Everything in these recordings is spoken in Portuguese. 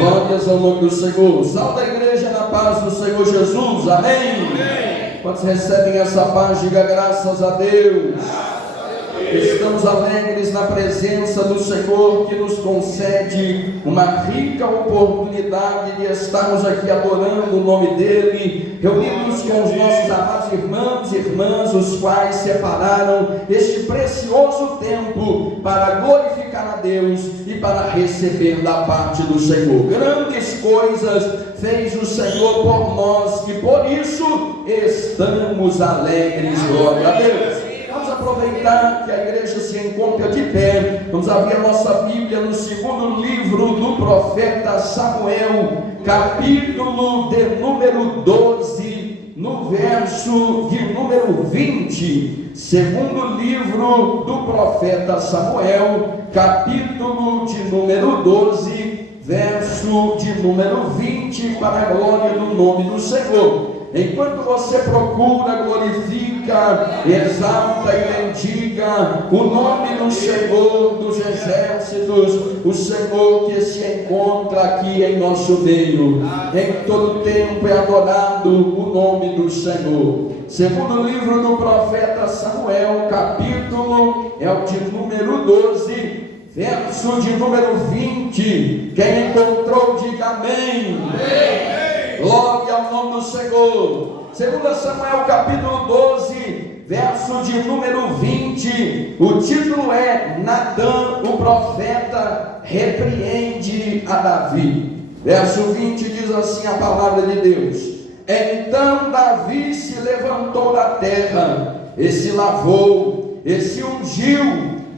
Glórias ao nome do Senhor. Salve a igreja na paz do Senhor Jesus. Amém. Quantos recebem essa paz, diga graças a Deus. Estamos alegres na presença do Senhor, que nos concede uma rica oportunidade de estarmos aqui adorando o nome dEle, reunidos com os nossos amados irmãos e irmãs, os quais separaram este precioso tempo para glorificar a Deus e para receber da parte do Senhor. Grandes coisas fez o Senhor por nós, que por isso estamos alegres. Glória a Deus. Vamos aproveitar que a igreja se encontra de pé. Vamos abrir a nossa Bíblia no segundo livro do profeta Samuel, capítulo de número 12, no verso de número 20. Segundo livro do profeta Samuel, capítulo de número 12, verso de número 20, para a glória do nome do Senhor. Enquanto você procura, glorifica, exalta e bendiga o nome do Senhor dos exércitos, o Senhor que se encontra aqui em nosso meio. Em todo tempo é adorado o nome do Senhor. Segundo livro do profeta Samuel, capítulo é o de número 12, verso de número 20. Quem encontrou, diga amém. Amém. Glória ao nome do Senhor. Segundo Samuel capítulo 12, verso de número 20. O título é: Natã, o profeta, repreende a Davi. Verso 20 diz assim a palavra de Deus: Então Davi se levantou da terra, e se lavou, e se ungiu,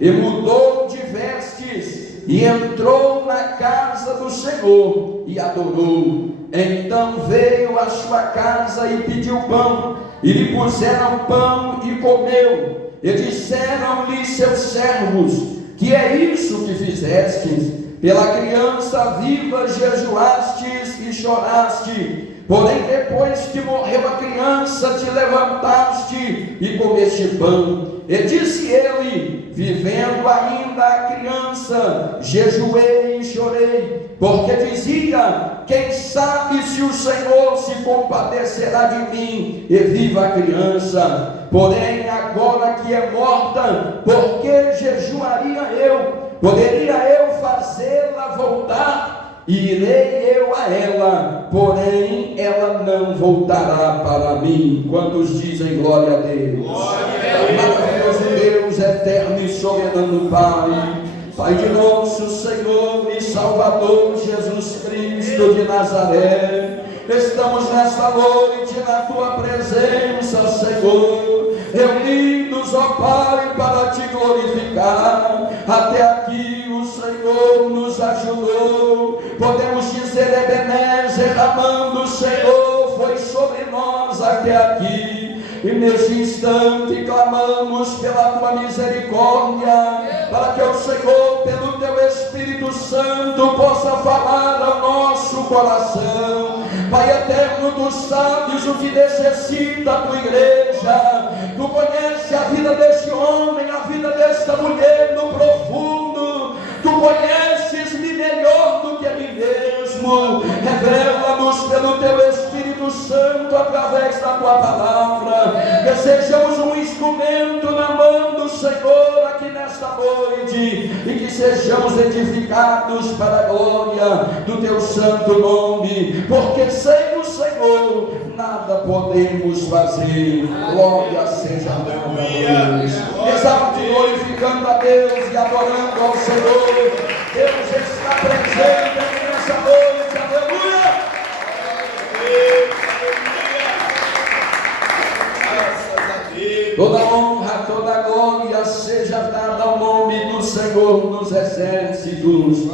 e mudou de vestes, e entrou na casa do Senhor, e adorou. Então veio à sua casa e pediu pão, e lhe puseram pão e comeu. E disseram-lhe seus servos: Que é isso que fizestes? Pela criança viva jejuastes e choraste. Porém, depois que morreu a criança, te levantaste e comeste pão. E disse ele: Vivendo ainda a criança, jejuei e chorei, porque dizia: Quem sabe se o Senhor se compadecerá de mim e viva a criança. Porém, agora que é morta, por que jejuaria eu? Poderia eu fazê-la voltar? Irei eu a ela, porém ela não voltará para mim. Quantos dizem glória a Deus? Maravilhoso Deus, eterno e soberano Pai, Pai de nosso Senhor e Salvador Jesus Cristo de Nazaré, estamos nesta noite na Tua presença, Senhor, reunidos, ó Pai, para Te glorificar. Até aqui o Senhor nos ajudou, podemos dizer Ebenezer, amando o Senhor foi sobre nós até aqui. E neste instante clamamos pela Tua misericórdia, para que o Senhor, pelo Teu Espírito Santo, possa falar ao nosso coração. Pai eterno, Tu sabes o que necessita a Tua igreja. Tu conheces a vida deste homem, a vida desta mulher no profundo. Tu conheces-me melhor do que a mim mesmo. Revela-nos pelo Teu Espírito Santo através da Tua palavra, que sejamos um instrumento na mão do Senhor aqui nesta noite, e que sejamos edificados para a glória do Teu santo nome, porque sem o Senhor nada podemos fazer. Glória seja a Deus. Exalte, glorificando a Deus e adorando ao Senhor. Deus está presente aqui nessa noite. Aleluia. Toda honra, toda glória seja dada ao nome do Senhor dos exércitos.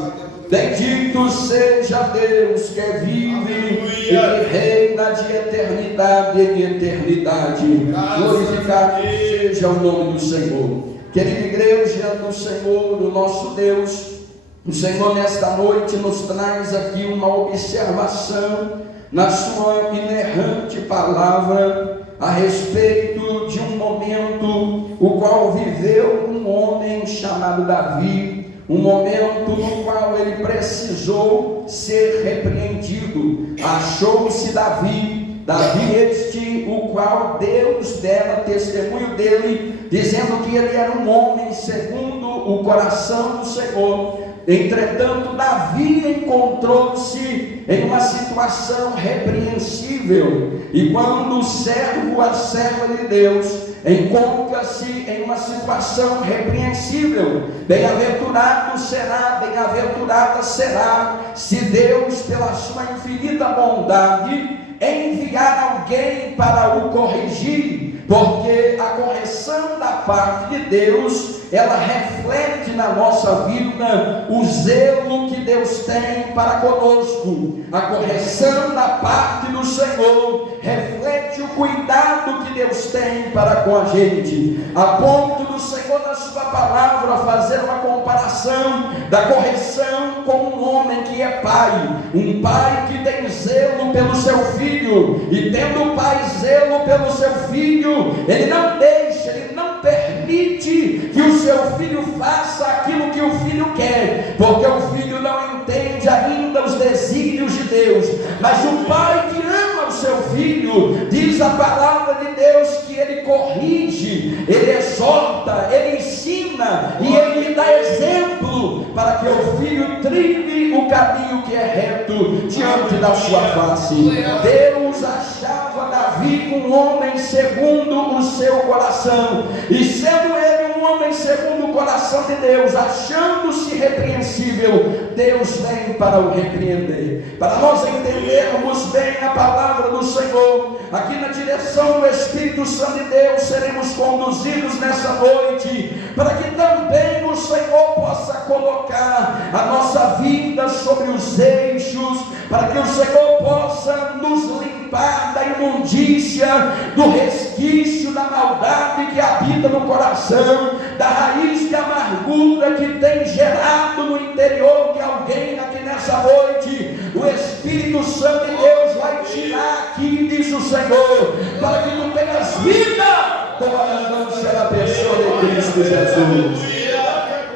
Bendito seja Deus que vive e que reina de eternidade em eternidade. Glorificado seja o nome do Senhor. Querida igreja do Senhor, o nosso Deus, o Senhor nesta noite nos traz aqui uma observação na sua inerrante palavra a respeito de um momento o qual viveu um homem chamado Davi, um momento no qual ele precisou ser repreendido. Achou-se Davi este, o qual Deus dera testemunho dele, dizendo que ele era um homem segundo o coração do Senhor. Entretanto, Davi encontrou-se em uma situação repreensível, e quando o servo, a serva de Deus, encontra-se em uma situação repreensível, bem-aventurado será, bem-aventurada será, se Deus, pela sua infinita bondade, enviar alguém para o corrigir, porque a correção da parte de Deus, ela reflete na nossa vida o zelo que Deus tem para conosco. A correção da parte do Senhor reflete o cuidado que Deus tem para com a gente, a ponto do Senhor, na sua palavra, fazer uma comparação da correção com um homem que é pai, um pai que tem zelo pelo seu filho, e tendo o pai zelo pelo seu filho, ele não deixa, ele não permite que o seu filho faça aquilo que o filho quer, porque o filho não entende ainda os desígnios de Deus, mas o pai que ama o seu filho, diz a palavra de Deus que ele corrige, ele exorta, ele ensina e ele dá exemplo para que o filho trilhe o caminho que é reto diante da sua face. Deus achava Davi um homem segundo o seu coração, e sendo ele um homem segundo o coração de Deus, achando-se repreensível, Deus vem para o repreender. Para nós entendermos bem a palavra do Senhor, aqui na direção do Espírito Santo de Deus, seremos conduzidos nessa noite, para que também o Senhor possa colocar a nossa vida sobre os eixos, para que o Senhor possa nos limpar da imundícia, do resquício da maldade que habita no coração, da raiz de amargura que tem gerado no interior de alguém aqui nessa noite. O Espírito Santo de Deus vai tirar aqui, diz o Senhor, para que tu tenhas vida com a abundância da pessoa de Cristo Jesus.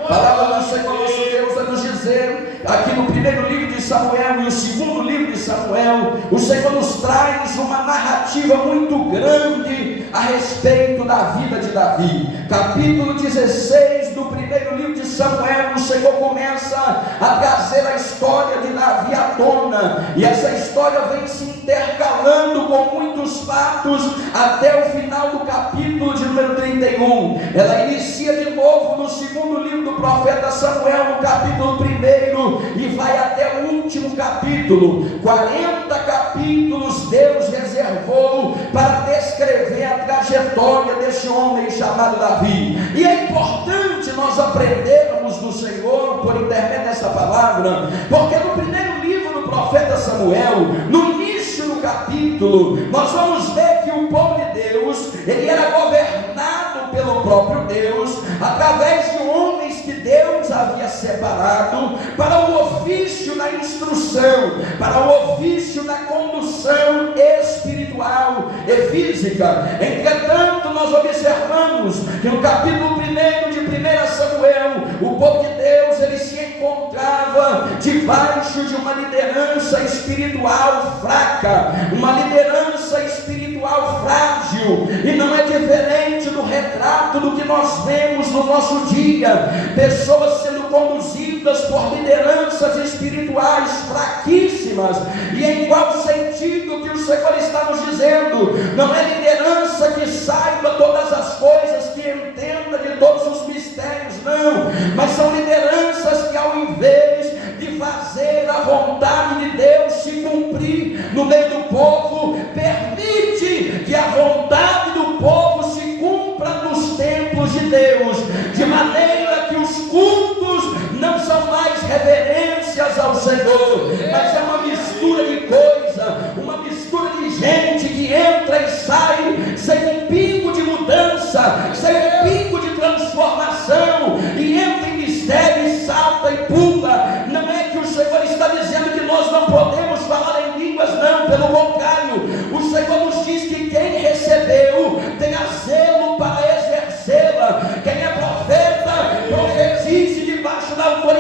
A palavra do Senhor nosso Deus vai nos dizer, aqui no primeiro livro de Samuel e o segundo livro de Samuel, o Senhor nos traz uma narrativa muito grande a respeito da vida de Davi. Capítulo 16 do primeiro livro de Samuel, o Senhor começa a trazer a história de Davi à tona, e essa história vem se intercalando com muitos fatos até o final do capítulo de número 31. Ela inicia de novo no segundo livro do profeta Samuel, no capítulo 1, e vai até o último capítulo. 40 capítulos Deus reservou para descrever a trajetória desse homem chamado Davi. E é importante nós aprendermos do Senhor por intermédio dessa palavra, porque no primeiro livro do profeta Samuel, no início do capítulo, nós vamos ver que o povo de Deus, ele era governado pelo próprio Deus, através de homens que Deus havia separado para o ofício da instrução, para o ofício da condução espiritual e física. Entretanto, nós observamos que no capítulo 1 de 1 Samuel, o povo de Deus, ele se encontrava debaixo de uma liderança espiritual fraca, uma liderança espiritual frágil, e não é diferente do retrato do que nós vemos no nosso dia, pessoas sendo conduzidas por lideranças espirituais fraquíssimas. E em qual sentido que o Senhor está nos dizendo? Não é liderança que saiba todas as coisas, que entenda de todos os mistérios, não, mas são lideranças que, ao invés de fazer a vontade de Deus se cumprir no meio do povo, permite que a vontade do povo se cumpra nos templos de Deus, de maneira que os cultos não são mais reverências ao Senhor, mas é uma mistura de coisa, uma mistura de gente que entra e sai sem um pingo de mudança, sem um pingo de transformação, e entra em mistério e salta e pula. Não é que o Senhor está dizendo que nós não podemos falar em línguas, não, pelo contrário, o Senhor nos diz que quem recebeu tenha zelo para exercê-la. Quem é profeta, profetize debaixo da autoridade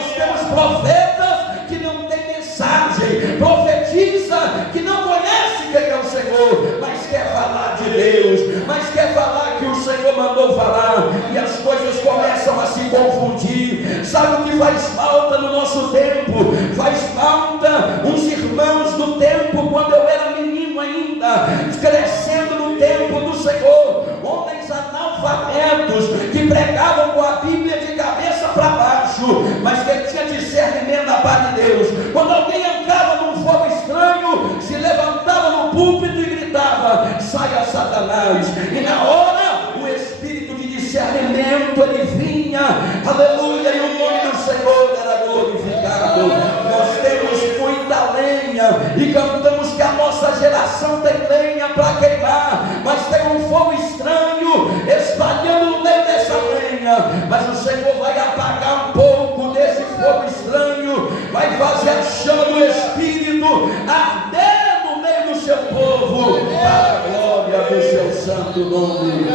nós temos profetas que não têm mensagem, profetiza que não conhece quem é o Senhor, mas quer falar de Deus, mas quer falar que o Senhor mandou falar, e as coisas começam a se confundir. Sabe o que faz falta no nosso tempo? Faz falta uns irmãos do tempo, quando eu era menino ainda, crescendo no tempo do Senhor, homens analfabetos que pregavam com a Bíblia de cabeça para baixo, mas que tinha discernimento da parte de Deus. Quando alguém entrava num fogo estranho, se levantava no púlpito e gritava: saia Satanás, e na hora o espírito de discernimento ele vinha, aleluia, e o nome do Senhor era glorificado. Nós temos muita lenha e cantamos que a nossa geração tem lenha para queimar, mas tem um fogo estranho espalhando no meio dessa lenha. Mas o Senhor vai apagar um pouco desse fogo estranho, vai fazer a chama do Espírito arder no meio do seu povo, para a glória do seu santo nome.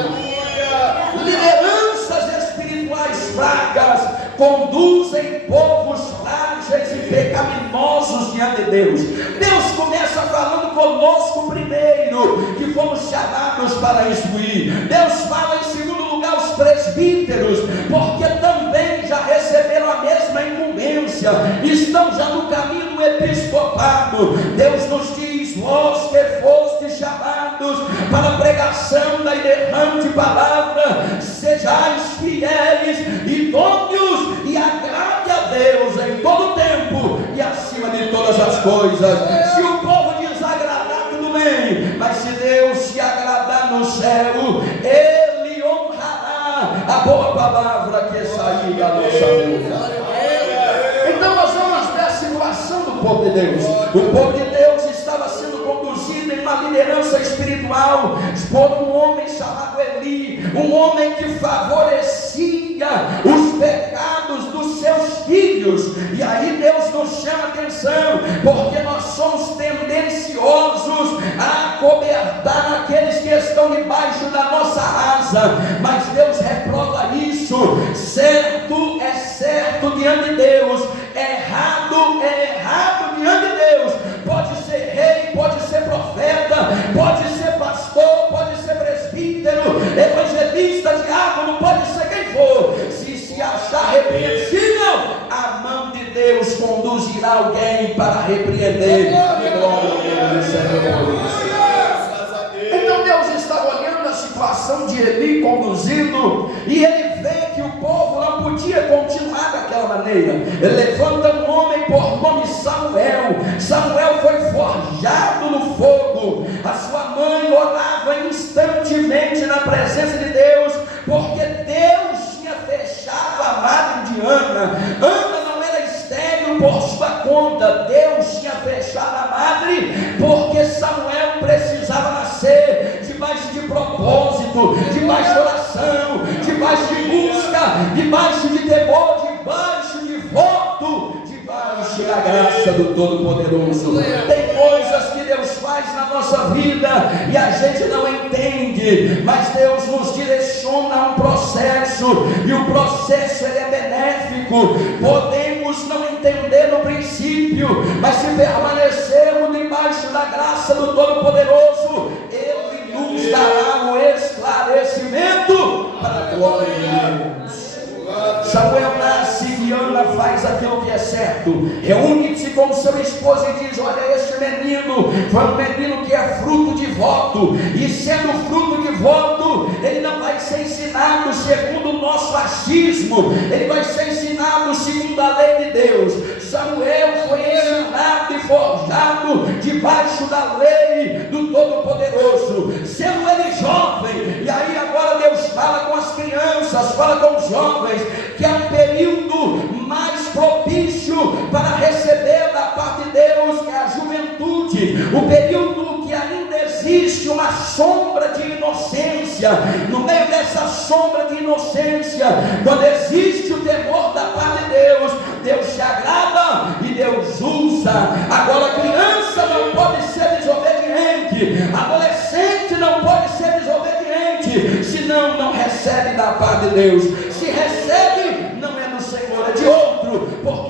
Lideranças espirituais fracas conduzem povos frágeis e pecaminosos diante de Deus. Deus começa falando conosco primeiro, que fomos chamados para instruir. Deus fala em segundo lugar os presbíteros, porque também já receberam a mesma incumbência, estão já no caminho do episcopado. Deus nos diz: vós que fostes chamados para a pregação da inerrante palavra, sejais fiéis, idôneos e agrade a Deus em todo tempo e acima de todas as coisas. Se o povo desagradar, tudo bem, mas se Deus se agradar no céu, Ele honrará a boa palavra que sair da nossa boca. Então nós vamos ver a situação do povo de Deus. O povo de Deus estava sendo conduzido em uma liderança espiritual por um homem chamado Eli, um homem que favorecia os pecados dos seus filhos. E aí Deus nos chama a atenção, porque nós somos tendenciosos a acobertar aqueles que estão debaixo da nossa asa, mas Deus reprova isso. Certo é certo diante de Deus, errado é errado diante de Deus. Pode ser rei, pode ser profeta, pode ser pastor, pode ser presbítero, evangelista, diácono, pode ser quem for. Se achar repreensível, a mão de Deus conduzirá alguém para repreender. Então Deus estava olhando a situação de Eli conduzindo, e ele vê que o povo não podia continuar daquela maneira. Ele levanta um homem por nome Samuel. Samuel foi forjado no fogo. A sua mãe orava instantemente na presença de Deus, porque Deus tinha fechado a madre de Ana. Ana não era estéril por sua conta. Deus tinha fechado a madre porque Samuel precisava nascer debaixo de propósito, debaixo de oração, debaixo de busca, debaixo de temor, debaixo de voto, debaixo da graça do Todo-Poderoso. Tem coisas que Deus faz na nossa vida e a gente não entende, mas Deus nos direciona a um processo, e o processo ele é benéfico. Podemos não entender no princípio, mas se permanecermos debaixo da graça do Todo-Poderoso, Ele nos dará o esclarecimento para a glória de Deus. Samuel nasce e Ana faz aquilo que é certo. Reúne-se com seu esposo e diz: olha, este menino foi um menino que é fruto de voto, e sendo fruto de voto, ele não vai ser ensinado segundo o nosso achismo, ele vai ser ensinado segundo a lei de Deus. Samuel foi ensinado e forjado debaixo da lei do Todo-Poderoso, sendo ele jovem. E aí agora Deus fala com as crianças, fala com os jovens, que é um período mais propício para receber da parte de Deus, que é a juventude, o período que ainda existe uma sombra de inocência. No meio dessa sombra de inocência, quando existe o temor da parte de Deus, Deus se agrada e Deus usa. Agora, criança não pode ser desobediente, adolescente não pode ser desobediente, senão não recebe da parte de Deus. Se recebe, não é do Senhor, é de outro, porque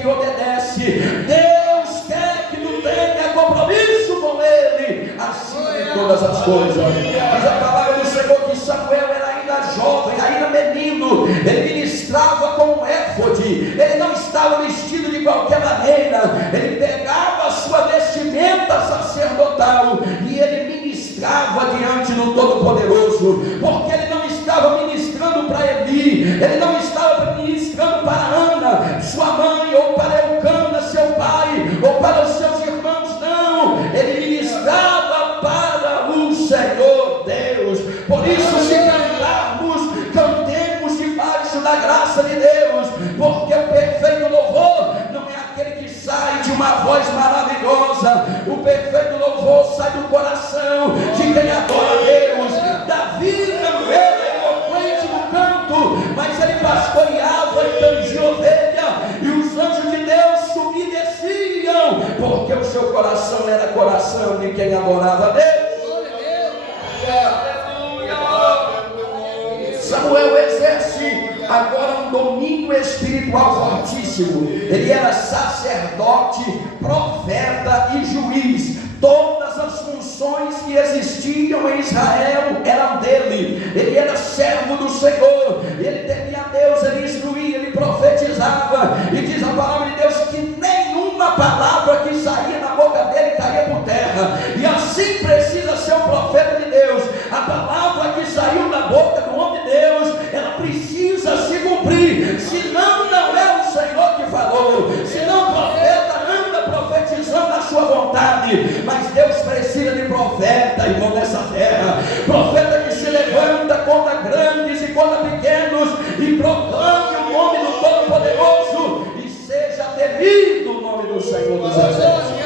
que obedece. Deus quer que tu tenha compromisso com Ele, acima de todas as coisas. Diz a palavra do Senhor que Samuel era ainda jovem, ainda menino. Ele ministrava com um éfode. Ele não estava vestido de qualquer maneira. Ele pegava a sua vestimenta sacerdotal e ele ministrava diante do Todo-Poderoso, porque ele não estava ministrando para Eli, ele não estava ministrando para Ana, sua mãe, ou para Eucana, seu pai, ou para os seus irmãos, não, ele ministrava para o Senhor Deus. Por isso, se cantarmos, cantemos debaixo da graça de Deus, porque o perfeito louvor não é aquele que sai de uma voz maravilhosa. O perfeito louvor sai do coração de quem adora a Deus. Davi não era eloquente no canto, mas ele pastoreava e tangia ovelha, e os anjos de Deus subiam e desciam, porque o seu coração era coração de quem adorava a Deus. Samuel exerce agora um domínio espiritual fortíssimo. Ele era sacerdote, profeta e juiz. Todas as funções que existiam em Israel eram dele. Ele era servo do Senhor, ele temia a Deus, ele instruía, ele profetizava. E diz a palavra de Deus que nenhuma palavra que saía na boca dele caía por terra. E assim precisa ser o profeta de Deus. A palavra que saiu da boca do homem de Deus, ela precisa se cumprir. Senão não é o Senhor que falou. Senão o profeta anda profetizando a sua vontade. Mas Deus precisa de profeta, irmão, nessa terra. Profeta que se levanta contra grandes e contra pequenos e proclame o nome do Todo-Poderoso e seja temido o nome do Senhor dos Exércitos.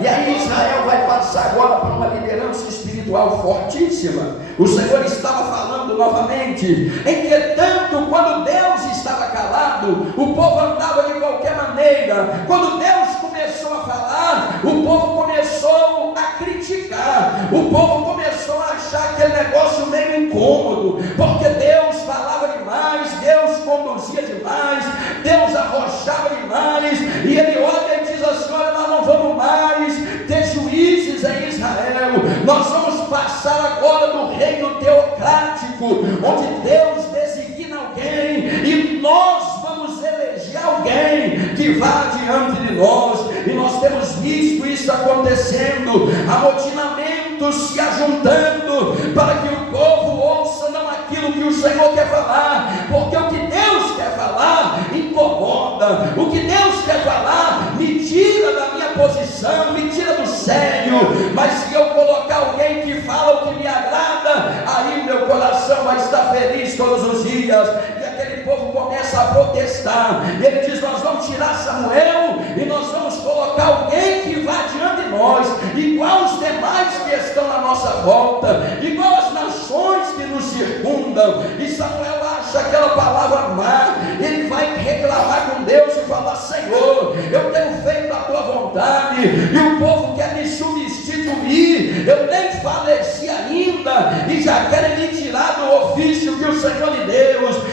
E aí Israel vai passar agora para uma liderança espiritual fortíssima. O Senhor estava falando novamente. Entretanto, quando Deus estava calado, o povo andava de qualquer maneira. Quando Deus começou a falar, o povo começou a criticar. O povo começou a achar aquele negócio meio incômodo, porque Deus falava demais, Deus conduzia demais, Deus arrochava demais. E ele olha e diz assim: olha, nós não vamos mais ter juízes em Israel. Nós vamos passar agora do reino teocrático, onde Deus designa alguém e nós vamos eleger alguém que vá diante de nós. E nós temos visto isso acontecendo, amotinamentos se ajuntando para que o povo ouça não aquilo que o Senhor quer falar, porque o que Deus quer falar incomoda. O que Deus quer falar me tira da minha posição, me tira do sério. Mas se eu colocar alguém que fala o que me agrada, aí meu coração vai estar feliz todos os dias. E aquele povo começa a protestar. Ele diz: nós vamos tirar Samuel e nós vamos colocar alguém que vá diante de nós, igual os demais que estão na nossa volta, igual as nações que nos circundam. E Samuel acha aquela palavra má. Ele vai reclamar com Deus e falar: Senhor, eu tenho feito a tua vontade e o povo quer me substituir. Eu nem faleci ainda e já querem me tirar do ofício que o Senhor me deu.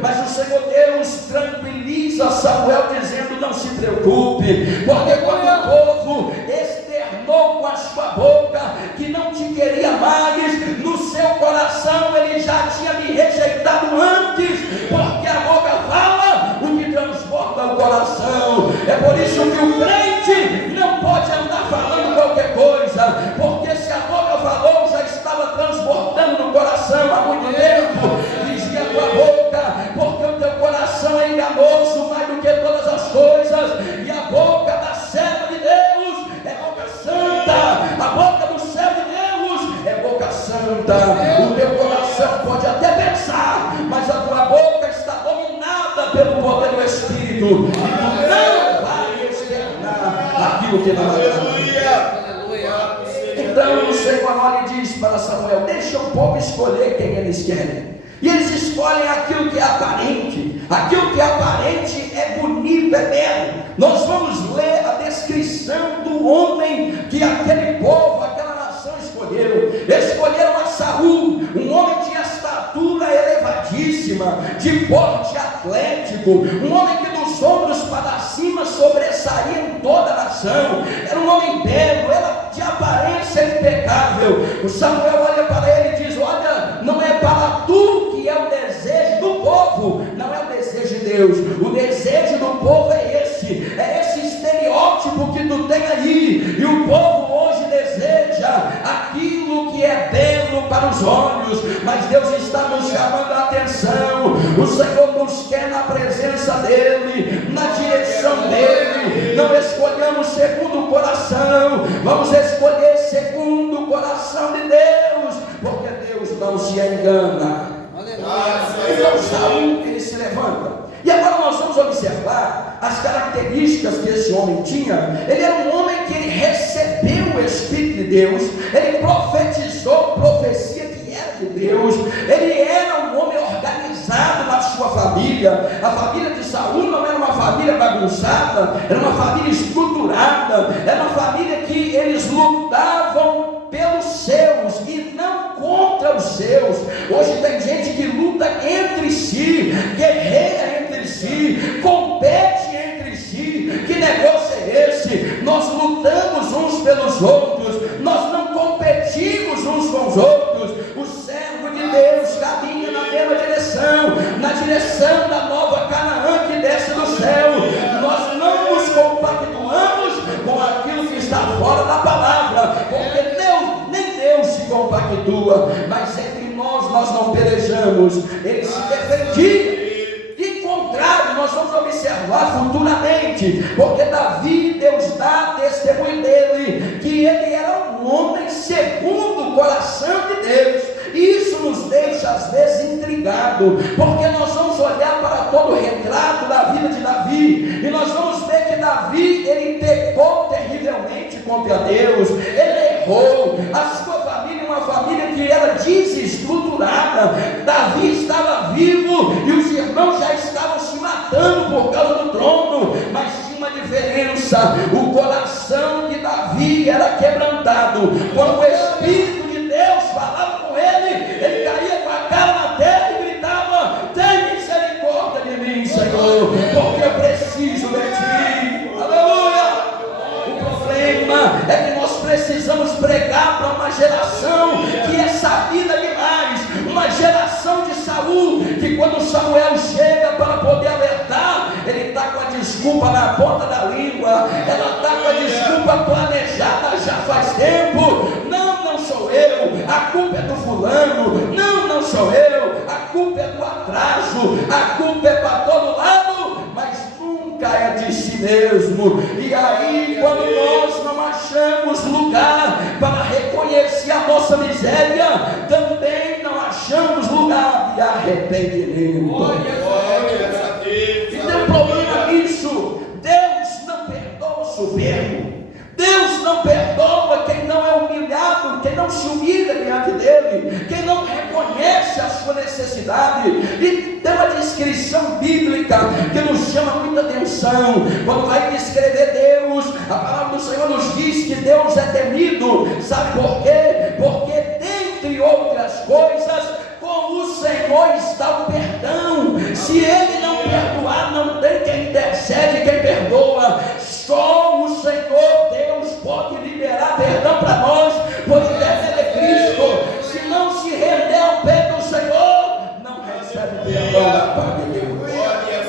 Mas o Senhor Deus tranquiliza Samuel dizendo: não se preocupe, porque quando o povo externou com a sua boca que não te queria mais, no seu coração ele já tinha me rejeitado antes, porque a boca fala o que transborda o coração. É por isso que o crente não pode andar falando qualquer coisa, porque se a boca falou, já estava transbordando no coração há muito tempo. Vigia a tua boca, porque o teu coração é enganoso mais do que todas as coisas, e a boca da serva de Deus é boca santa. A boca do servo de Deus é boca santa. O teu coração pode até pensar, mas a tua boca está dominada pelo poder do Espírito, e tu não vai externar aquilo que não agrada. Então o Senhor olha e diz para Samuel: deixa o povo escolher quem eles querem. E eles escolhem aquilo que é aparente. Aquilo que é aparente é bonito, é belo. Nós vamos ler a descrição do homem que aquele povo, aquela nação escolheram. Escolheram a Saul, um homem de estatura elevadíssima, de porte atlético, um homem que para cima, sobressaía em toda a nação. Era um homem belo, era de aparência impecável. O Samuel olha para ele e diz: olha, não é para tu que é o desejo do povo, não é o desejo de Deus. O desejo do povo é esse estereótipo que tu tem aí. E o povo hoje deseja aquilo que é belo para os olhos, mas Deus está nos chamando a atenção. O Senhor nos quer na presença dEle, na direção dEle. Não escolhamos segundo o coração, vamos escolher segundo o coração de Deus, porque Deus não se engana. Então Saul, ele se levanta. E agora nós vamos observar as características que esse homem tinha. Ele era um homem que ele recebeu o Espírito de Deus, ele profetizou profecia que era de Deus, ele era um homem organizado na sua família. A família de Saul não era uma família bagunçada, era uma família estruturada, era uma família que eles lutavam pelos seus e não contra os seus. Hoje tem gente que luta entre si, guerreia entre si, compete entre si. Que negócio é esse? Nós lutamos uns pelos outros, nós não competimos uns com os outros. O servo de Deus caminha na mesma direção, na direção da nova Canaã que desce do céu. Nós não nos compactuamos com aquilo que está fora da palavra, porque nem Deus se compactua, mas entre nós não pelejamos. Ele se defendia. De contrário, nós vamos observar futuramente, porque Davi, Deus dá testemunho dele, que ele era um homem segundo o coração de Deus. E isso nos deixa às vezes intrigado, porque nós vamos olhar para todo o retrato da vida de Davi, e nós vamos ver que Davi, ele pecou terrivelmente contra Deus, ele errou. A sua família, uma família que era desestruturada. Davi estava vivo e os irmãos já estavam se matando por causa do trono, mas tinha uma diferença: o coração de Davi era quebrantado. Quando o Espírito de Deus falava com ele, ele caía com a cara na terra e gritava: tem misericórdia de mim, Senhor, porque eu preciso de ti. Aleluia! O problema é que nós precisamos pregar para uma geração que é sabida demais, uma geração de Saul, que quando Samuel chega para poder alertar, ele está com a desculpa na ponta da língua, ela está com a desculpa planejada já faz tempo. Não sou eu, a culpa é do fulano. Não sou eu, a culpa é do atraso, a culpa é para todo lado, mas nunca é de si mesmo. E aí, quando nós não achamos lugar para reconhecer a nossa miséria, também não achamos lugar de arrependimento. E tem um problema nisso. Deus não perdoa o soberbo. Deus não perdoa quem não é humilhado, quem não se humilha diante dele, quem não reconhece a sua necessidade. E tem uma descrição bíblica que nos chama muita atenção. Quando vai descrever Deus, a palavra do Senhor nos diz que Deus é temido. Sabe por quê? Porque dentre outras coisas, com o Senhor está o perdão. Se Ele não perdoar, não tem quem intercede, quem perdoa. Só o Senhor Deus pode liberar perdão para nós, por intermédio de Cristo. Se não se render ao pé do Senhor, não recebe perdão da parte de Deus.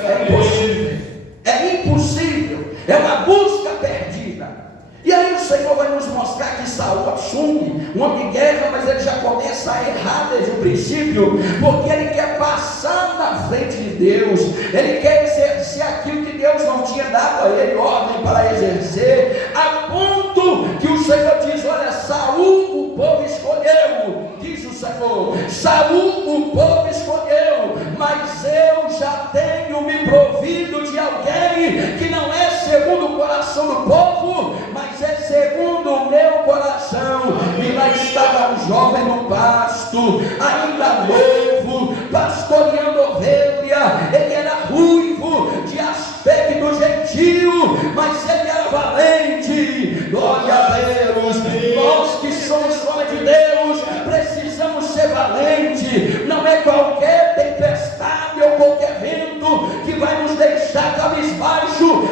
É impossível. É impossível. É uma busca perdida. E aí o Senhor vai nos mostrar que Saul assume um homem de guerra, mas ele já começa a errar desde o princípio, porque ele quer passar na frente de Deus, ele quer exercer aquilo que Deus não tinha dado a ele ordem para exercer, a ponto que o Senhor diz: olha, Saul o povo escolheu, diz o Senhor, Saul o povo escolheu, mas eu já tenho me provido de alguém que não é segundo o coração do povo, mas é segundo o meu coração. E lá estava um jovem no pasto, ainda novo, pastoreando ovelha. Ele era ruivo, de aspecto gentil, mas ele era valente. Glória a Deus. Nós que somos homens de Deus precisamos ser valentes. Não é qualquer tempestade ou qualquer vento que vai nos deixar cabisbaixo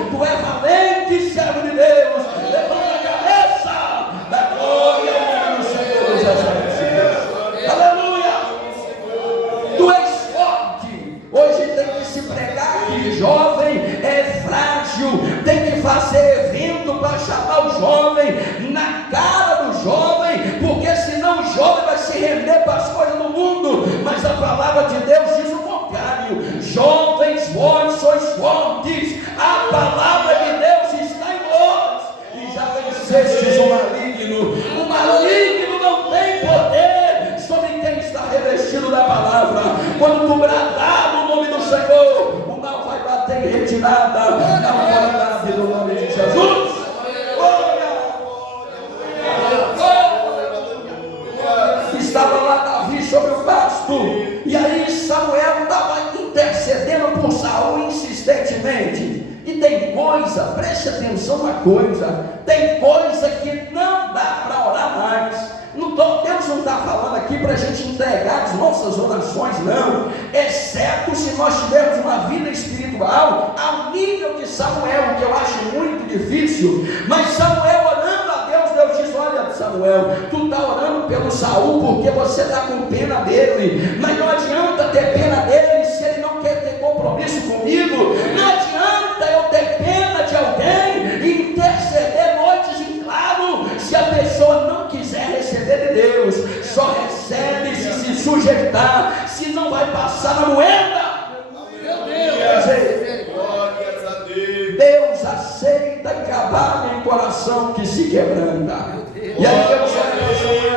retirada, na autoridade do nome de Jesus. Estava lá Davi sobre o pasto, e aí Samuel estava intercedendo por Saul insistentemente. E tem coisa, preste atenção uma coisa, tem coisa que não dá para orar mais. Deus não está falando aqui para a gente entregar as nossas orações, não, exceto se nós tivermos uma vida espiritual ao nível de Samuel, que eu acho muito difícil. Mas Samuel orando a Deus, Deus diz: olha Samuel, tu está orando pelo Saul porque você está com pena dele, mas não adianta ter pena dele se ele não quer ter compromisso comigo. Não adianta eu ter pena de alguém e interceder noites em claro se a pessoa não quiser receber de Deus. Só recebe se sujeitar, se não vai passar na moeda. Deus aceita e trabalha em coração que se quebranta. E aí Deus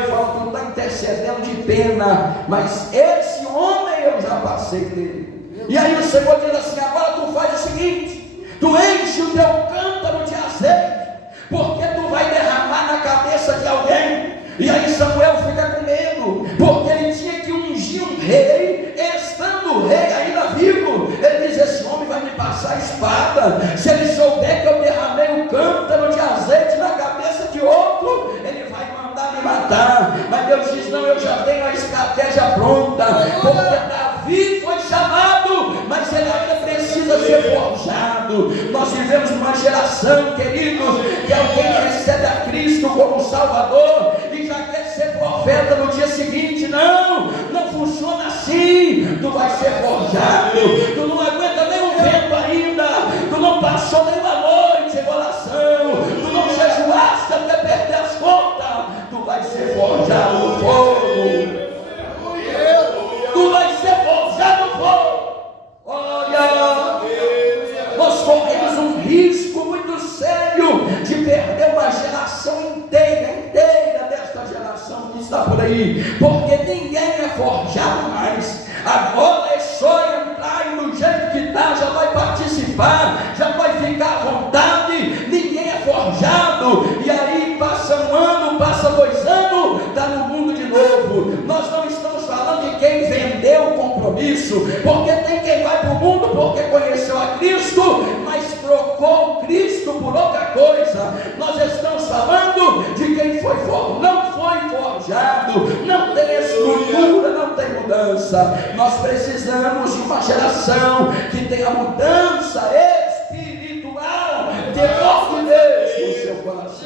fala: tu está intercedendo de pena, mas esse homem eu já passei dele. E aí o Senhor diz assim: agora tu faz o seguinte, tu enche o teu cântaro de azeite, porque tu vai derramar na cabeça de alguém. E aí Samuel fica com medo, porque ele tinha que ungir um rei, estando o rei ainda vivo. Ele diz: esse homem vai me passar a espada, se ele souber que eu derramei o cântaro de azeite na cabeça de outro, ele vai mandar me matar. Mas Deus diz: não, eu já tenho a estratégia pronta, porque Davi foi chamado, mas ele ainda precisa ser forjado. Nós vivemos numa geração, queridos, que alguém recebe a Cristo como Salvador e já quer ser profeta no dia seguinte. Não funciona assim. Tu vai ser forjado, tu não aguenta nem o vento ainda, tu não passou nenhuma noite em oração, tu não jejuaste até perder as contas, tu vai ser forjado no fogo. Tu vai ser forjado no fogo. Olha, nós corremos um risco muito sério de perder uma geração inteira desta geração que está por aí, porque ninguém é forjado mais. Agora é só entrar e do jeito que está já vai participar, já vai ficar à vontade. Ninguém é forjado, e aí passa um ano, passa 2 anos, está no mundo de novo. Nós não estamos falando de quem vendeu o compromisso, porque tem quem vai para o mundo porque conheceu a Cristo, mas trocou Cristo por outra coisa. Nós estamos falando de quem não foi forjado, não tem estrutura, não tem mudança. Nós precisamos de uma geração que tenha mudança espiritual, temor de Deus no seu coração.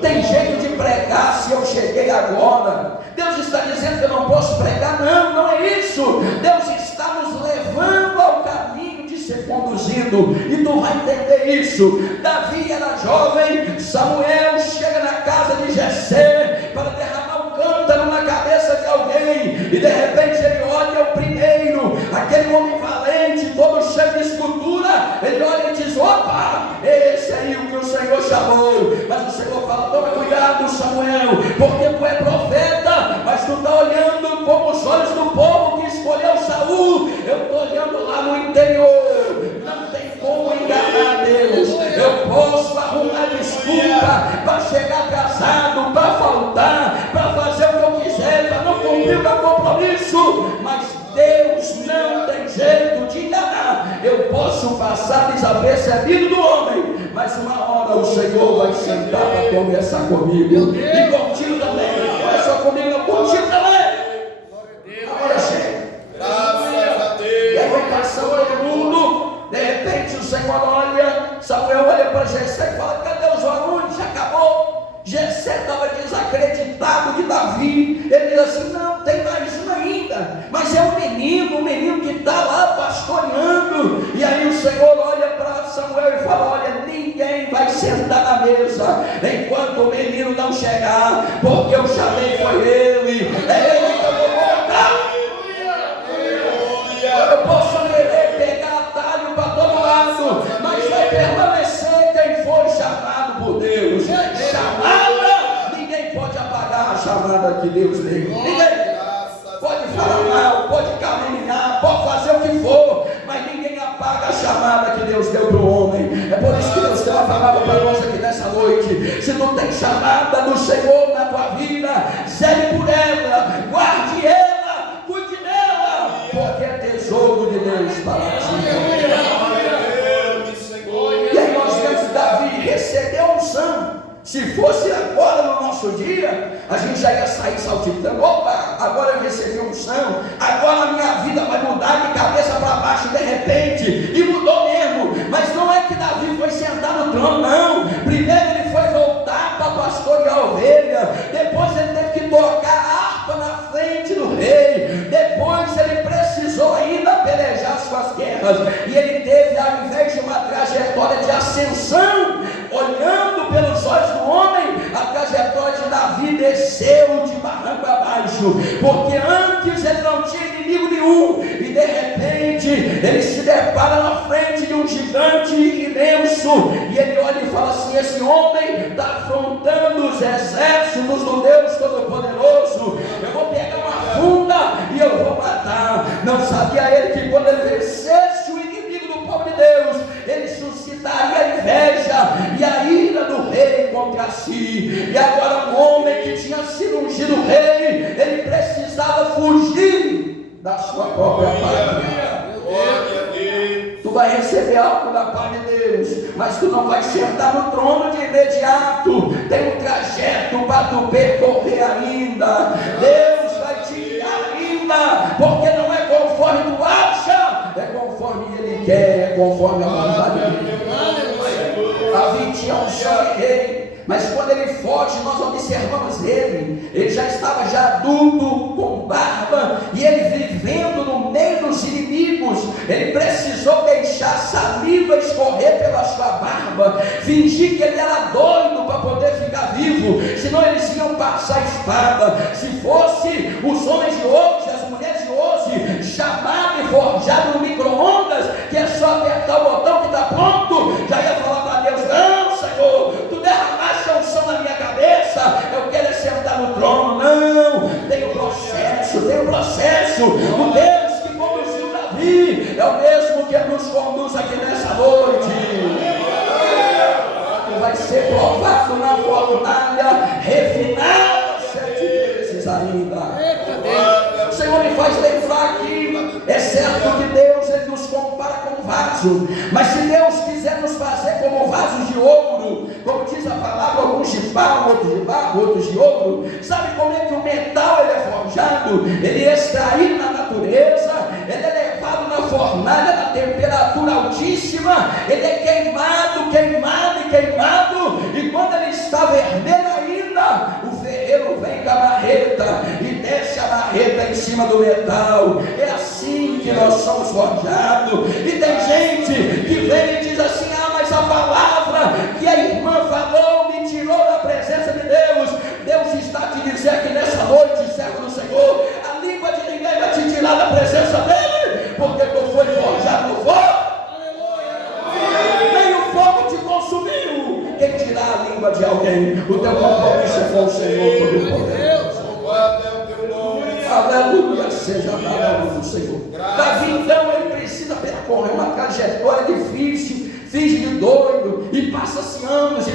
Tem jeito de pregar se eu cheguei agora. Deus está dizendo que eu não posso pregar. Não é isso. Deus está nos levando ao caminho de ser conduzido, e tu vai entender isso. Davi era jovem, Samuel chega na casa de Jessé para derramar um cântaro na cabeça de alguém, e de repente ele olha o primeiro, aquele homem valente, todo cheio de escultura, ele olha e diz: opa, esse aí o que o Senhor chamou. Mas o Senhor fala: toma cuidado, Samuel, porque tu é profeta, mas tu está olhando como os olhos do povo que escolheu Saul. Eu estou olhando lá no interior, não tem como enganar Deus. Eu posso arrumar desculpa para chegar atrasado, para faltar, para fazer o que eu quiser, para não cumprir o meu compromisso, mas Deus não tem jeito de enganar. Eu posso passar desapercebido do homem, mas uma hora o Senhor vai sentar para conversar comigo, e contigo também. Não é só comigo, não, contigo também. Agora chega. E aí vai passando todo mundo. De repente o Senhor olha, Samuel olha para Jessé e fala: cadê os varões? Já acabou. Jessé estava desacreditado de Davi. Ele diz assim: não, tem mais um ainda, mas é um menino que está lá pastoreando. E aí o Senhor olha para Samuel e fala: olha, ninguém vai sentar na mesa enquanto o menino não chegar, porque eu chamei, foi ele, é ele que eu vou colocar. Eu posso querer pegar atalho para todo lado, mas vai permanecer quem foi chamado por Deus. Chamada, ninguém pode apagar a chamada que Deus deu. Ninguém pode falar mal, pode caluniar, pode fazer o que for, mas ninguém a chamada que Deus deu para o homem. É por isso que Deus tem uma palavra para nós aqui nessa noite. Se tu tem chamada do Senhor na tua vida, zele por ela, guarde ela, cuide dela, porque é tesouro de Deus para ti. E aí nós vemos Davi receber a unção. Se fosse agora no nosso dia, a gente já ia sair saltitando. Opa, agora eu recebi unção, agora a minha vida vai mudar de cabeça para baixo de repente. E mudou mesmo. Mas não é que Davi foi sentar no trono, não. Primeiro ele foi voltar para pastorear a ovelha. Depois ele teve que tocar a harpa na frente do rei. Depois ele precisou ainda pelejar suas guerras. E ele teve, ao invés de uma trajetória de ascensão, olhando pelos olhos do homem, a trajetória de Davi desceu de barranco abaixo, porque antes ele não tinha inimigo nenhum, e de repente ele se depara na frente de um gigante imenso, e ele olha e fala assim: esse homem está afrontando os exércitos do Deus Todo-Poderoso, eu vou pegar uma funda e eu vou matar. Não sabia ele que quando ele vencesse o inimigo do povo de Deus, ele suscitaria a inveja e a ira do rei contra si. E agora um homem que tinha sido ungido rei, ele precisava fugir da sua própria pátria. Tu vai receber algo da parte de Deus, mas tu não vai sentar no trono de imediato. Tem um trajeto para tu percorrer ainda. Deus vai te guiar ainda, porque não é conforme tu acha, é conforme Ele quer, é conforme a vontade dele. Davi tinha um sonho de rei, mas quando ele foge, nós observamos ele já estava já adulto, com barba, e ele vivendo no meio dos inimigos. Ele precisou deixar a saliva escorrer pela sua barba, fingir que ele era doido para poder ficar vivo, senão eles iam passar a espada. Se fosse os homens de hoje, as mulheres de hoje, chamado e forjado no micro-ondas, que é só apertar o botão que está pronto, já ia falar para Deus: não, Senhor, tu derramaste a unção na minha cabeça, eu quero sentar no trono. Não, tem um processo, tem um processo. O Deus que conduziu Davi é o mesmo que nos conduz aqui nessa noite. Tu vai ser provado na fornalha, refinado 7 vezes ainda. O Senhor me faz lembrar que é certo que Deus ele nos compara com vaso, mas se Deus quiser nos fazer como vasos de ouro, como diz a palavra, alguns de pau, outros de barro, outros de ouro. Sabe como é que o metal ele é forjado? Ele é extraído na natureza, ele é levado na fornalha na temperatura altíssima, ele é queimado, queimado e queimado, e quando ele está vermelho ainda, o ferreiro vem com a marreta e desce a marreta em cima do metal. É assim que nós somos forjados. E tem gente que vem e diz assim: ah, mas a palavra que a irmã falou me tirou da presença de Deus. Deus está te dizendo aqui nessa noite, servo do Senhor, a língua de ninguém vai te tirar da presença dele, porque tu foi forjado no fogo. Nem o fogo te consumiu. Quem tirar a língua de alguém, o teu compromisso é com o Senhor Todo-Poderoso. Aleluia, seja dado ao Senhor. Davi então ele precisa percorrer uma trajetória difícil, finge de doido, e passa-se anos,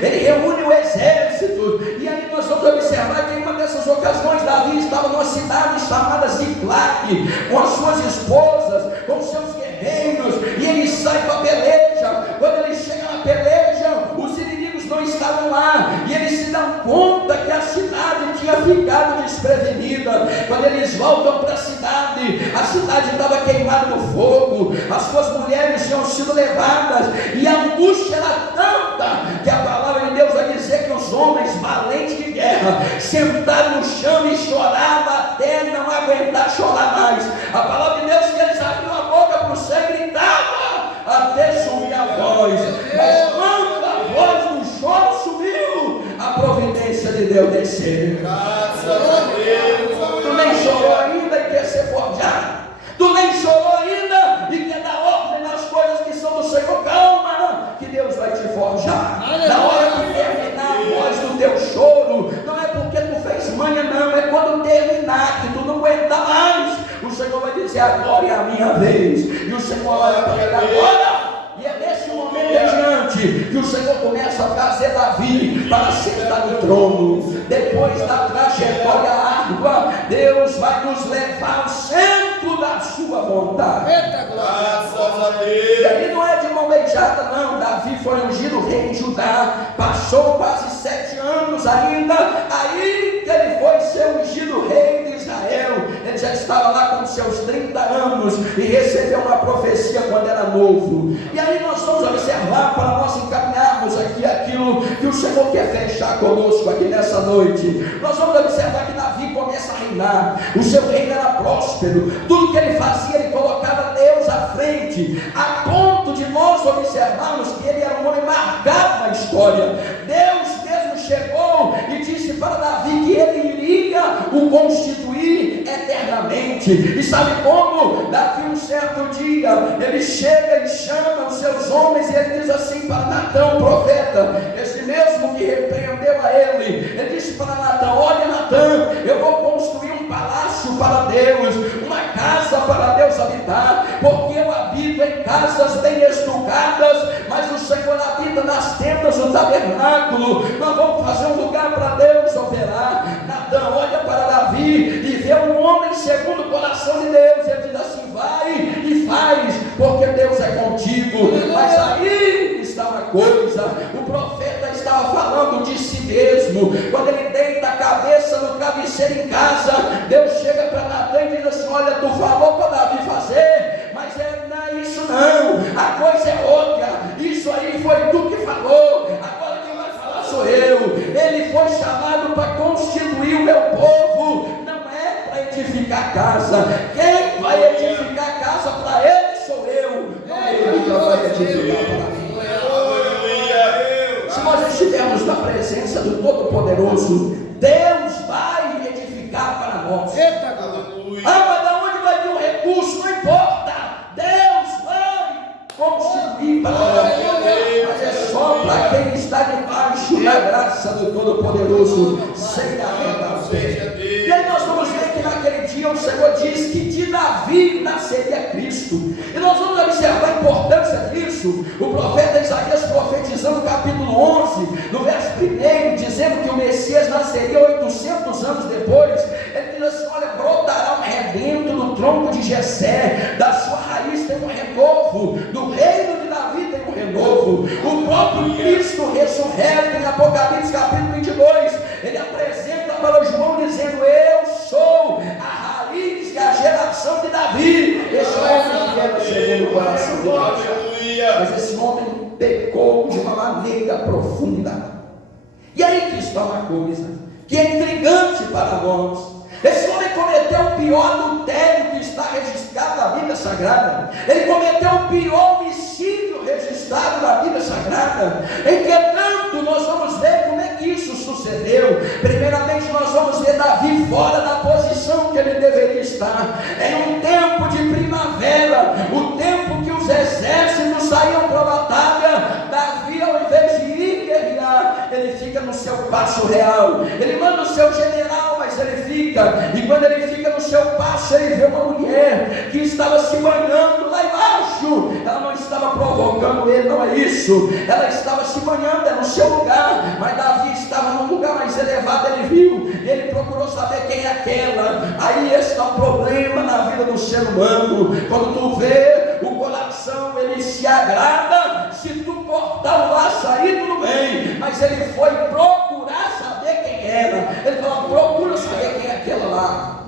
ele reúne o exército, e aí nós vamos observar que em uma dessas ocasiões Davi estava numa cidade chamada Ziclague, com as suas esposas, com os seus guerreiros, e ele sai para a peleja. Quando ele chega na peleja, os inimigos não estavam lá, e eles se dão conta que a cidade tinha ficado desprevenida. Quando eles voltam para a cidade estava queimada no fogo, as suas mulheres tinham sido levadas, e a angústia era tanta que a palavra de Deus vai dizer que os homens valentes de guerra sentaram no chão e choravam até não aguentar chorar mais. A palavra de Deus que eles abriam a boca para o céu e gritavam até sumir a voz. Mas quando a voz do choro sumiu, a providência de Deus desceu. Graças a Deus. Tu nem chorou ainda e quer ser forjado. Tu nem chorou ainda e quer dar ordem nas coisas que são do Senhor. Calma, que Deus vai te forjar. Na hora que terminar a voz do teu choro, não é porque tu fez manha, não, é quando terminar, que tu não aguenta mais. O Senhor vai dizer diz: é agora, é a minha vez. E o Senhor olha para ele: agora. E é nesse momento em diante que o Senhor começa a trazer Davi para sentar no trono. Depois da trajetória árdua, Deus vai nos levar ao centro da sua vontade. Eita, graças a E Deus. aí não é de mão beijada, não. Davi foi ungido rei em Judá, passou quase 7 anos ainda, aí que ele foi ser ungido rei de Israel. Ele já estava lá com seus 30 anos e recebeu uma profecia quando era novo. E aí nós vamos observar, para nós encaminharmos aqui aquilo que o Senhor quer fechar conosco aqui nessa noite. Nós vamos observar que Davi começa a reinar. O seu reino era próspero, tudo que ele fazia, ele colocava Deus à frente, a ponto de nós observarmos que ele era um homem marcado na história. Deus mesmo chegou e disse para Davi que ele iria o constituir eternamente. E sabe como? Davi, um certo dia, ele chega e chama os seus homens e ele diz assim para Natã, o profeta, esse mesmo que repreendeu a ele disse para Natã: olha, Natã, eu vou construir um palácio para Deus, uma casa para Deus habitar, porque eu habito em casas bem estucadas, mas o Senhor habita nas tendas do tabernáculo. Nós vamos fazer um lugar para Deus operar. Natã olha para Davi e vê um homem segundo o coração de Deus. Ele diz assim: vai e faz, porque Deus é contigo. Mas aí está uma coisa: o profeta estava falando de si mesmo. Quando ele deita a cabeça no travesseiro em casa, Deus chega para Natã e diz assim: olha, tu falou para Davi fazer, mas não é isso não, a coisa é outra, isso aí foi tu que falou, agora quem vai falar sou eu. Ele foi chamado para constituir o meu povo, não é para edificar casa. Quem vai edificar casa para ele sou eu, não é ele que vai edificar para mim. Se nós estivermos na presença do Todo-Poderoso, Deus vai edificar para nós. Eita, aleluia. Mas de onde vai vir o recurso? Não importa, Deus vai constituir para nós. Mas é só para quem está debaixo da graça do Todo-Poderoso, sem arrependimento. E aí nós vamos ver que naquele dia o Senhor diz que de Davi nasceria Cristo. E nós vamos observar a importância disso. O profeta Isaías profetizando no capítulo 11, no verso 1, dizendo que o Messias nasceria 800 anos depois. Ele diz assim: olha, brotará um rebento no tronco de Jessé, da sua raiz tem um renovo, do reino de Davi tem um renovo. O próprio Cristo ressurreto em Apocalipse capítulo 22, ele apresenta para João dizendo: eu sou a raiz e a geração de Davi. Esse homem que era segundo o coração de Deus, mas esse homem pecou de uma maneira profunda. E aí que está uma coisa que é intrigante para nós. Esse homem cometeu o pior adultério que está registrado na Bíblia Sagrada. Ele cometeu o pior homicídio registrado na Bíblia Sagrada. Entretanto, nós vamos ver como é que isso sucedeu. Primeiramente, nós vamos ver Davi fora da posição que ele deveria estar. Em um tempo de primavera, o tempo que os exércitos saíam para a batalha, Davi, ao invés de ir guerrear, ele fica no seu paço real. Ele manda o seu general, mas ele fica. E quando ele fica no seu paço, ele vê uma mulher que estava se banhando lá embaixo. Ela não estava provocando ele, não é isso. Ela estava se banhando, é no seu lugar. Mas Davi estava num lugar mais elevado, ele viu. E ele procurou saber quem é aquela. Aí esse é um problema na vida do ser humano. Quando tu vê, o coração ele se agrada. Se tu cortar o laço aí, tudo bem. Mas ele foi procurar saber quem era. Ele falou: procura saber quem é aquela lá.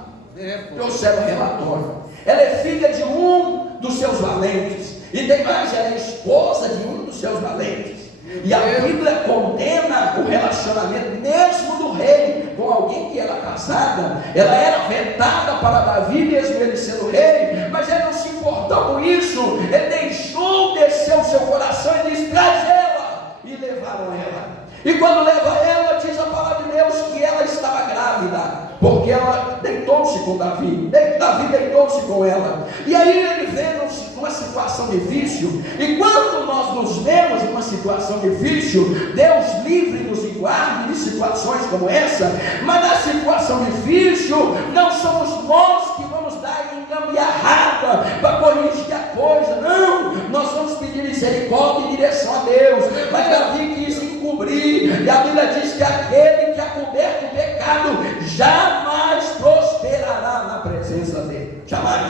Trouxeram o relatório. Ela é filha de um dos seus valentes. E tem mais, ela é esposa de um dos seus valentes. E a Bíblia condena o relacionamento mesmo do rei com alguém que era casada. Ela era vetada para Davi, mesmo ele sendo rei, mas ele não se importou com isso. Ele deixou descer o seu coração e disse: traz ela. E levaram ela. E quando leva ela, diz a palavra de Deus que ela estava grávida, porque ela deitou-se com Davi. Davi deitou-se com ela. E aí ele veio numa situação difícil. E quando nós nos vemos numa situação difícil, Deus livre-nos e guarde de situações como essa. Mas na situação difícil, não somos nós que vamos dar gambiarrada para corrigir a coisa. Não, nós vamos pedir misericórdia e direção a Deus. Mas Davi quis encobrir, e a Bíblia diz que aquele que ha coberto o pecado jamais prosperará na presença dele. Jamais.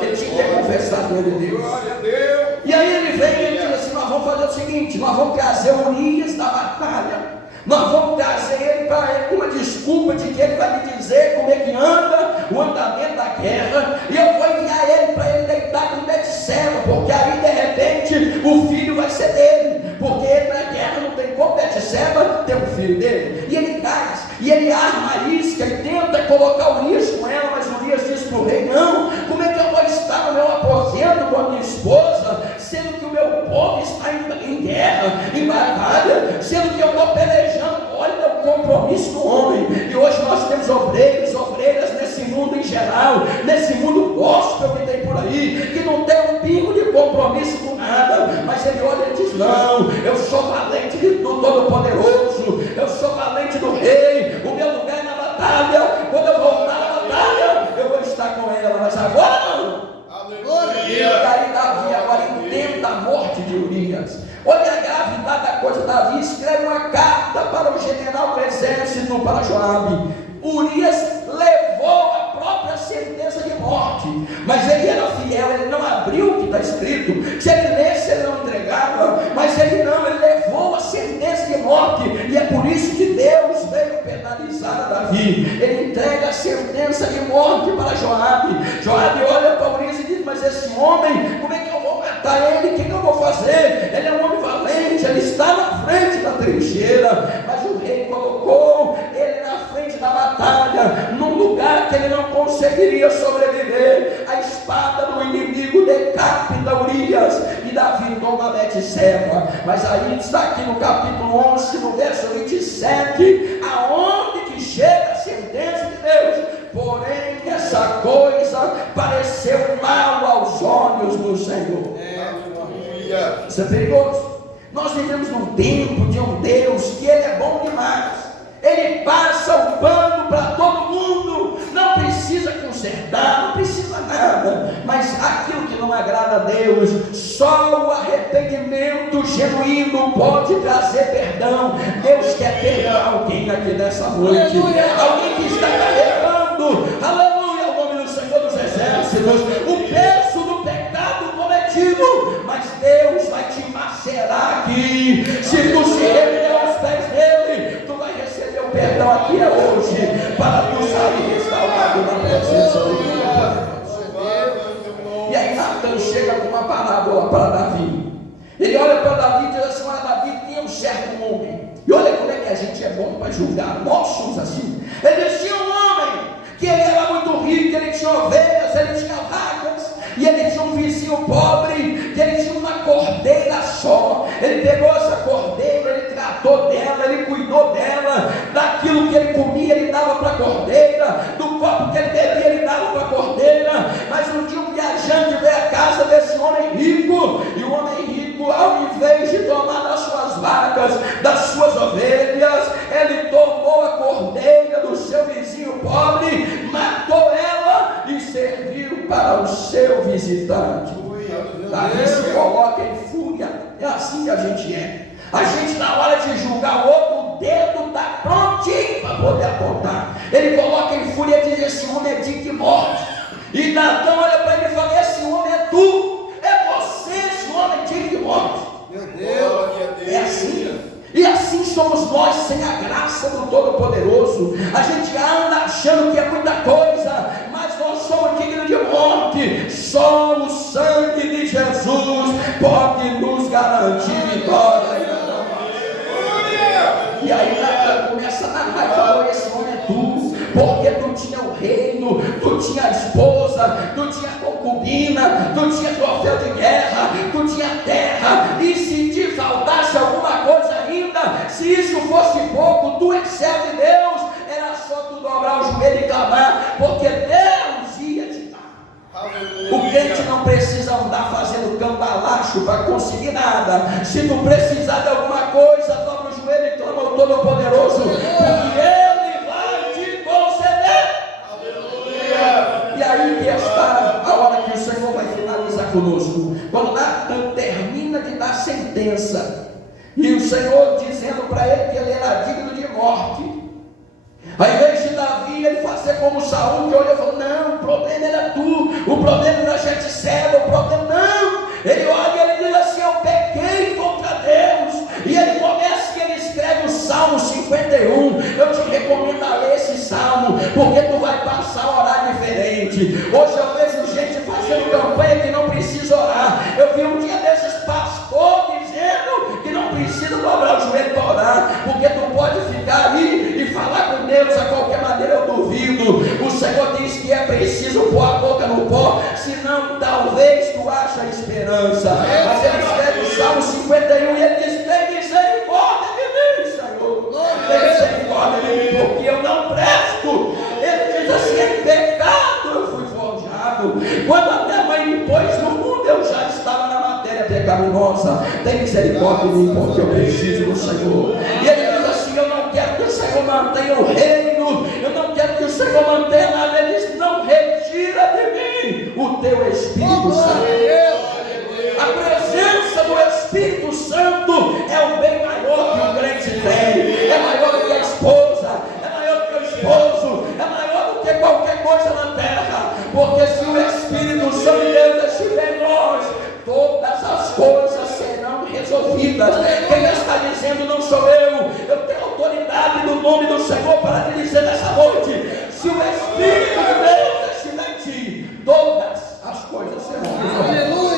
Ele tinha que ter confessado diante de Deus. E aí ele vem e ele diz assim: nós vamos fazer o seguinte, nós vamos trazer Urias da batalha. Nós vamos trazer ele para ele com uma desculpa de que ele vai me dizer como é que anda o andamento da guerra, e eu vou enviar ele para ele deitar com Betseba, porque aí de repente o filho vai ser dele, porque ele na guerra não tem como Betseba ter um filho dele. E ele traz, e ele arma a isca e tenta colocar Urias com ela, mas Urias diz para o rei: não, como é que eu vou estar no meu aposento com a minha esposa, sendo que o meu povo está em guerra, em batalha, sendo que eu estou pelejando? Olha o compromisso do homem. E hoje nós temos obreiros, obreiras nesse mundo em geral, nesse mundo gospel que tem por aí, que não tem um pingo de compromisso com nada, mas ele olha e diz: não, eu sou valente do Todo-Poderoso, eu sou valente do Rei, o meu lugar é na batalha, quando eu voltar na batalha eu vou estar com ela, mas agora não. E aí Davi agora entenda a morte de Urias. Olha a gravidade da coisa. Davi escreve uma carta para o general do exército, para Joabe. Urias levou a própria sentença de morte, mas ele era fiel, ele não abriu o que está escrito. Se ele lesse, ele não entregava, mas ele levou a sentença de morte, e é por isso que Deus veio penalizar a Davi. Ele entrega a sentença de morte para Joabe. Joabe olha para Urias e diz: mas esse homem, como é que eu vou matar ele? O que eu vou fazer? Ele é um homem valente, ele está na frente da trincheira, mas o rei colocou ele na frente da batalha, num lugar que ele não conseguiria sobreviver. A espada do inimigo decapita Urias, e Davi toma Betseba. Mas aí está aqui no capítulo 11, no verso 27, aonde que chega a sentença de Deus: porém essa coisa pareceu mal aos olhos do Senhor. Isso é perigoso. Nós vivemos num tempo de um Deus que ele é bom demais. Ele passa o pano para todo mundo, não precisa consertar, não precisa nada. Mas aquilo que não agrada a Deus, só o arrependimento genuíno pode trazer perdão. Deus quer perdoar alguém aqui nessa noite. Alguém que está carregando, aleluia, o nome do Senhor dos Exércitos, o peso do pecado cometido, mas Deus vai te macerar aqui. Se tu se render aos pés dele, tu vai receber o perdão aqui hoje, para tu sair restaurado na presença do Deus. E aí Natan chega com uma parábola para Davi. Ele olha para Davi e diz assim: olha, Davi tinha um certo homem, e olha como é que a gente é bom para julgar, nós somos assim. Ele tinha um homem que ele era muito rico, ele tinha ovelhas, ele tinha vacas, e ele tinha um vizinho pobre, que ele tinha uma cordeira só. Ele pegou essa cordeira, ele tratou dela, ele cuidou dela, daquilo que ele comia ele dava para a cordeira, do copo que ele bebia ele dava para a cordeira. Mas um dia um viajante veio à casa desse homem rico, e o homem rico, ao invés de tomar das suas vacas, das suas ovelhas, ele tomou a cordeira do seu vizinho pobre, matou ela e serviu para o seu visitante. Davi se coloca em fúria. É assim que a gente é. A gente, na hora de julgar o outro, o dedo está prontinho para poder apontar. Ele coloca em fúria e diz: esse homem é digno de morte. E Natan olha para ele e fala: esse homem é tu, é você, esse homem é digno de morte. Meu Deus, é assim. E assim somos nós, sem a graça do Todo-Poderoso. A gente anda achando que é muita coisa, mas nós somos dignos de morte. Só o sangue de Jesus pode nos garantir vitória. E aí Natan começa a narrar e falou: esse homem é tu, porque tu tinha o reino, tu tinha a esposa, tu tinha a concubina, tu tinha troféu de guerra, tu tinha terra, e se te faltasse alguma coisa ainda, se isso fosse pouco, tu é servo de Deus, era só tu dobrar o joelho e clamar, porque Deus ia te dar. O crente não precisa andar fazendo cambalacho para conseguir nada. Se tu precisar de alguma coisa, dobra o joelho e clama ao Todo-Poderoso, porque Ele vai te conceder. Aleluia. E aí que como Saul, que olhou e falou: não, o problema era tu, o problema era a gente cega, o problema não. Ele olha e ele diz assim: eu pequei contra Deus. E ele começa e ele escreve o Salmo 51. Eu te recomendo a ler esse salmo, porque tu vai passar a orar diferente. Hoje eu vejo gente fazendo campanha que não precisa orar. Eu vi um dia desses pastor dizendo que não precisa dobrar o joelho para orar, porque tu pode ficar ali e falar com Deus a qualquer maneira. Eu duvido. O Senhor diz que é preciso pôr a boca no pó, senão talvez tu acha esperança. Mas ele escreve o Salmo 51 e ele diz: tem misericórdia de mim, Senhor, tem misericórdia de mim, porque eu não presto. Ele diz assim: em pecado eu fui forjado, quando até a mãe me pôs no mundo eu já estava na matéria pecaminosa. Tem misericórdia de mim, porque eu preciso do Senhor. E ele diz assim: eu não quero que o Senhor mantenha o reino, eu não quero que o Senhor mantenha nada. Ele diz: não retira de mim o teu Espírito Santo. A presença do Espírito Santo é o bem maior que o crente tem, é maior do que a esposa, é maior do que o esposo, é maior do que qualquer coisa na terra, porque se o Espírito Santo de Deus estiver em nós, todas as coisas serão resolvidas. Quem está dizendo não sou eu tenho autoridade no nome do Senhor para te dizer nessa noite: se o Espírito de Deus estiver em ti, todas as coisas serão resolvidas.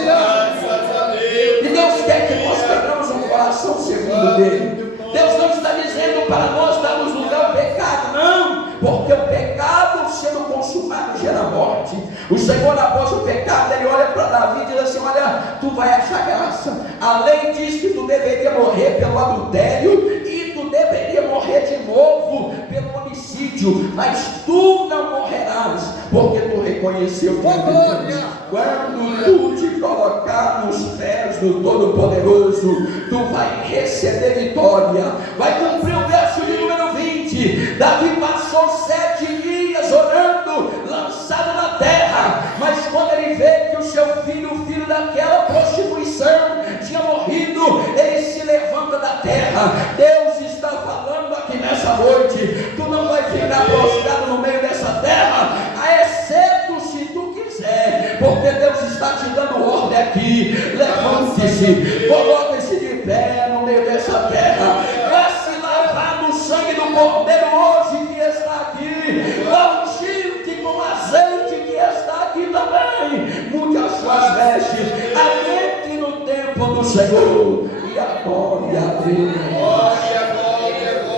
E Deus quer que nós tenhamos um coração segundo dele. Deus não está dizendo para nós darmos lugar ao pecado, não, porque o pecado sendo consumado gera morte. O Senhor, após o pecado, ele olha para Davi e diz assim: olha, tu vai achar graça. A lei diz que tu deveria morrer pelo adultério e tu deveria morrer de novo pelo homicídio, mas tu não morrerás, porque tu reconheceu que quando tu te colocar nos pés do Todo-Poderoso, tu vai receber vitória. Vai cumprir o verso de número 20. Davi passou 7 dias orando, lançado na terra, mas quando ele vê que o seu filho, o filho daquela prostituição, tinha morrido, ele se levanta da terra. Deus está falando aqui nessa noite: tu não vai ficar prostrado no meio dessa terra, exceto se tu quiser, porque Deus está te dando ordem aqui. Levante-se, coloque-se de pé no meio dessa terra, vai se lavar no sangue do Cordeiro hoje que está aqui, ungiu-te com azeite que está aqui também. Mude as suas vestes, adentre no templo do Senhor e adore a Deus.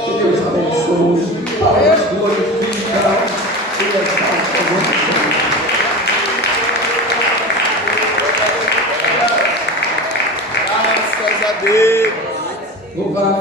Que Deus abençoe, Deus glorifica e exalta o nome do Senhor. Graças a Deus. Louvado